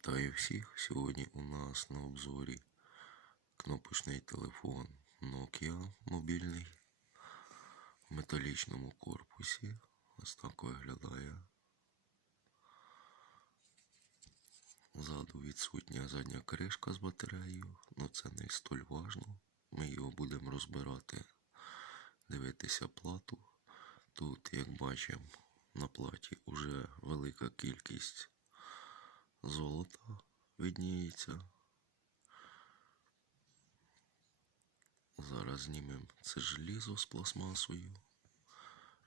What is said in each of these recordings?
Вітаю всіх! Сьогодні у нас на обзорі кнопочний телефон Nokia мобільний в металічному корпусі. Ось так виглядає. Ззаду відсутня задня кришка з батареєю, але це не столь важно. Ми його будемо розбирати, дивитися плату. Тут, як бачимо, на платі вже велика кількість золота видніється. Зараз знімемо це желізо з пластмасою.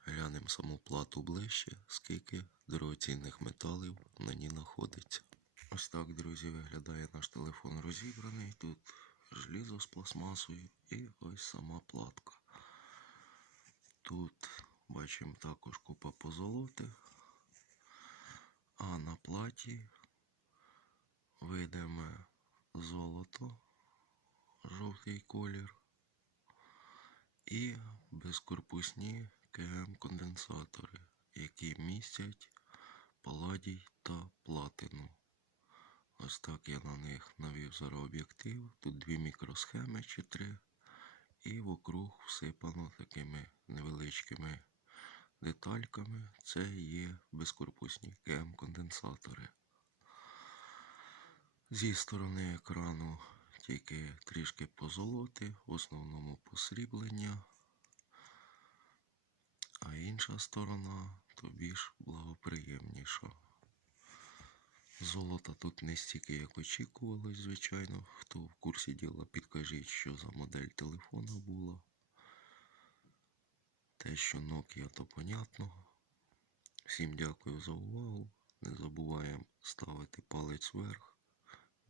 Глянемо саму плату ближче, скільки дорогоцінних металів на ній знаходиться. Ось так, друзі, виглядає наш телефон розібраний. Тут желізо з пластмасою і ось сама платка. Тут бачимо також купа позолоти. А на платі видиме золото, жовтий колір і безкорпусні КМ-конденсатори, які містять паладій та платину. Ось так я на них навів зараз об'єктив. Тут дві мікросхеми чи три. І вокруг всипано такими невеличкими детальками. Це є безкорпусні КМ-конденсатори. Зі сторони екрану тільки трішки позолоти, в основному посріблення, а інша сторона то більш благоприємніша. Золота тут не стільки, як очікувалось, звичайно. Хто в курсі діла, підкажіть, що за модель телефона була. Те, що Nokia, то понятно. Всім дякую за увагу. Не забуваємо ставити палець вверх.